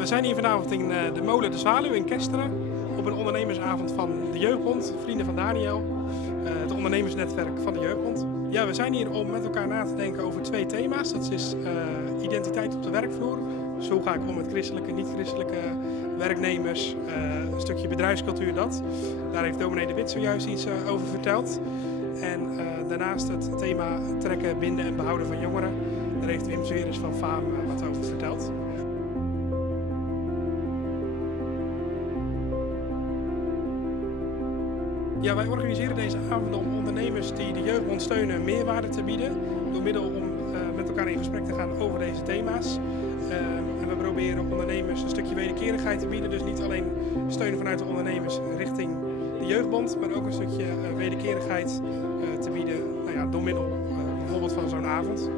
We zijn hier vanavond in de molen De Zwaluw in Kesteren op een ondernemersavond van de Jeugdbond, Vrienden van Daniel, het ondernemersnetwerk van de Jeugdbond. Ja, we zijn hier om met elkaar na te denken over twee thema's. Dat is identiteit op de werkvloer. Dus hoe ga ik om met christelijke, niet-christelijke werknemers, een stukje bedrijfscultuur dat. Daar heeft dominee De Wit zojuist iets over verteld. En daarnaast het thema trekken, binden en behouden van jongeren. Daar heeft Wim Zweris van Faam wat over verteld. Ja, wij organiseren deze avonden om ondernemers die de Jeugdbond steunen meerwaarde te bieden. Door middel om met elkaar in gesprek te gaan over deze thema's. En we proberen ondernemers een stukje wederkerigheid te bieden. Dus niet alleen steunen vanuit de ondernemers richting de Jeugdbond, maar ook een stukje wederkerigheid te bieden door middel bijvoorbeeld van zo'n avond.